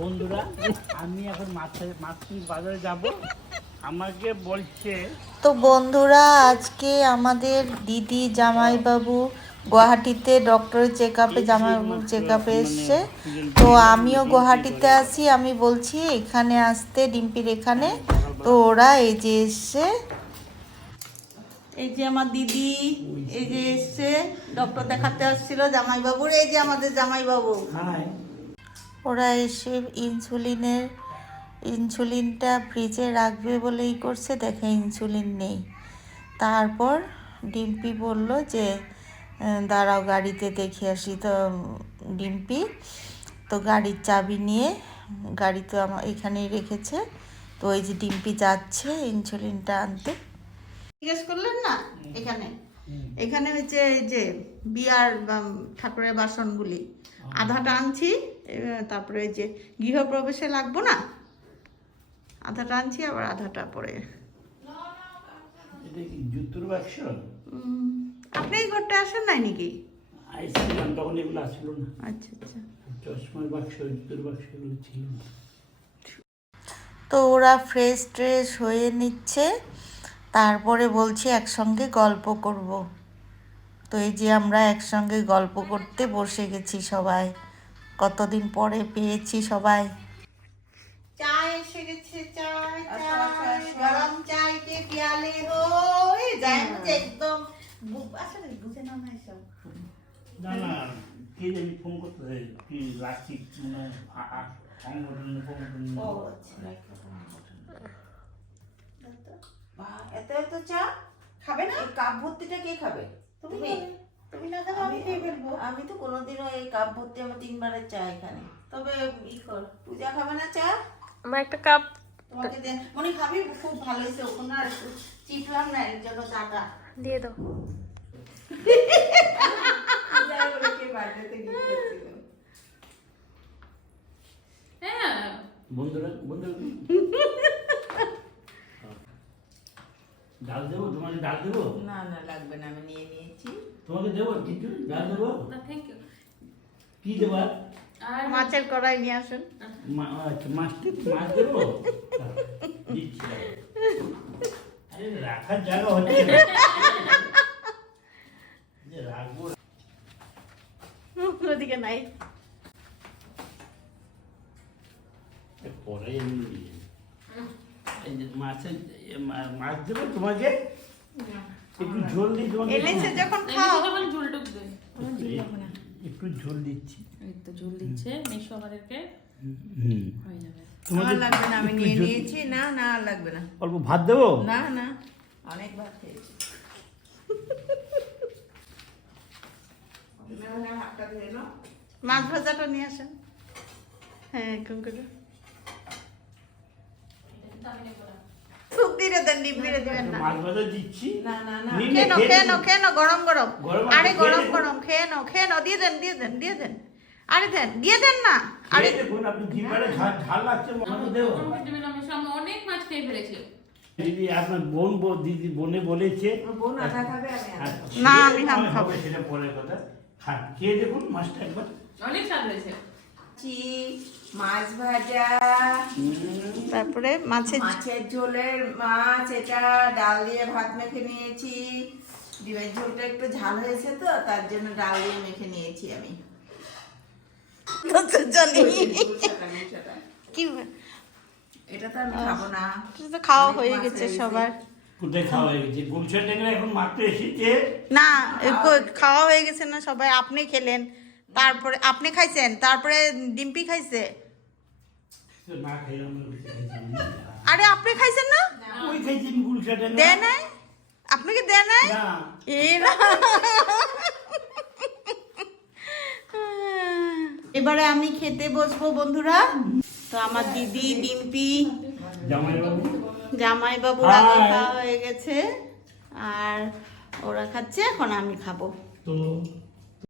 বন্ধুরা আমি এখন মাছ বাজারে যাব, আমাকে বলছে। তো বন্ধুরা আজকে আমাদের দিদি জামাইবাবু গুয়াহাটিতে ডক্টরের জামাইবাবু চেক আপে এসছে। তো আমিও গুয়াহাটিতে আছি, আমি বলছি এখানে আসতে, ডিম্পির এখানে। তো ওরা এই যে এসছে, এই যে আমার দিদি এই যে এসছে, ডক্টর দেখাতে আসছিল জামাইবাবুর। এই যে আমাদের জামাইবাবু, ওরা এসে ইনসুলিনটা ফ্রিজে রাখবে বলেই করছে, দেখে ইনসুলিন নেই। তারপর ডিম্পি বলল যে দাঁড়াও গাড়িতে দেখে আসি। তো ডিম্পি তো গাড়ির চাবি নিয়ে, গাড়ি তো আমার এখানেই রেখেছে। তো ওই যে ডিম্পি যাচ্ছে ইনসুলিনটা আনতে। জিজ্ঞেস করলেন না, এখানে হচ্ছে এই যে বিয়ার ঠাকুরের বাসনগুলি আধাটা আনছি, তারপরে এই যে গৃহপ্রবেশে লাগবো না, আধাটা আনছি, আবার আধাটা পরে। জুতোর বাক্স? আপনি এই ঘরটা আসেন নাই নাকি? আইসক্রিম তখন এগুলো আসলো না। আচ্ছা আচ্ছা। চশমার বাক্স, জুতোর বাক্স এগুলো ছিল। তো ওরা ফ্রেশ ট্রেশ হয়ে নিচ্ছে, তারপরে বলছি একসঙ্গে গল্প করব। তো এই যে আমরা একসঙ্গে গল্প করতে বসে গেছি সবাই, কতদিন পরে পেয়েছি সবাই। চা এসে গেছে, চাই গরম চাই কে পিয়ালে হো যায় মুঝে একদম আসলে বুঝে না না এসব। না না, কে জানি ফোন করতে কি রাখছি মানে সংগঠন। ও আচ্ছা, এত এত চা খাবে না? এই কাপ ভর্তিটা কে খাবে? তুমি না খাবে, আমি খেয়ে ফেলবো। আমি তো কোনোদিনও এই কাপ ভর্তি, আমার 3 বারের চা এখানে। তবে পূজা খাবে না চা? আমার একটা কাপ তোমাকে দেন মনে খাবি, খুব ভালো হয়েছে। ওখানে আর একটু চিপলাম না এর জন্য চাটা দিয়ে দাও। বন্ধুরা ডাল দেবো তোমাকে? ডাল দেবো? না না লাগবে না, আমি নিয়ে নিয়েছি। তোমাকে দেবো কিছু? ডাল দেবো? Thank you. কি দেবো? আর মাছের কড়াই নিয়ে আসুন। আচ্ছা, মাছ দেবো? দিচ্ছি। আরে রাখার জায়গা হচ্ছে না, যে রাখবো ওদিকে নাই। পরে মাছ দেবো তোমাকে, একটু ঝোল দিই তোমাকে। এনেছে যখন খাও। ঝোল টুক দে। একটু ঝোল দিচ্ছি। এই তো ঝোল দিচ্ছে মেশো আমাদেরকে। হয়ে যাবে। তোমার লাগবে না, আমি নিয়ে নিয়েছি। না না লাগবে না। অল্প ভাত দেবো? না না, অনেক ভাত খেয়েছি। মাছ ভাজাটা নিয়ে আসেন। হ্যাঁ এরকম করে খুব ধীরে দেন, ডিম্পিরে দিবেন না। মাছ ভাজা দিচ্ছি। না না না, খেয়ে নাও, গরম গরম। আরে গরম গরম খেয়ে নাও, দিয়ে দেন। আরে দিয়ে দেন না। আরে দেখুন আপনি জিভারে ঝাল লাগছে, মনে দেবো। অনেক মাছ খেয়ে ফেলেছি। দিদি আপনার দিদি বোনে বলেছে বোন আধা খাবে, আমি না আমি হাম খাবো। সেটা পরের কথা। খান, খেয়ে দেখুন মাছটা একবার। অনেক স্বাদ হয়েছে। মাছ ভাজা, তারপরে মাছের ঝোলের মাছ, এটা ডাল দিয়ে ভাত মেখে নিয়েছি। ডিমের ঝোলটা একটু ঝাল হয়েছে তো, তার জন্য ডাল দিয়ে মেখে নিয়েছি আমি। কি এটা তো আমি খাবো না, তো খাওয়া হয়ে গেছে সবার। কোথায় খাওয়া হয়ে গেছে? গুলশান ট্যাংরা এখন মাত্র এসেছে। না খাওয়া হয়ে গেছে না সবাই, আপনি খেলেন, তারপরে আপনি খাইছেন, তারপরে ডিম্পি খাইছে। না খেলাম। আরে আপনি খাইছেন না? ওই খাইছি গুলশান ট্যাংরা। দেয় নাই? আপনাকে দেয় নাই? না। এবারে আমি খেতে বসবো বন্ধুরা। তো আমার দিদি, ডিম্পি, জামাইবাবু আগে খাওয়া হয়ে গেছে, আর ওরা খাচ্ছে, এখন আমি খাবো। তো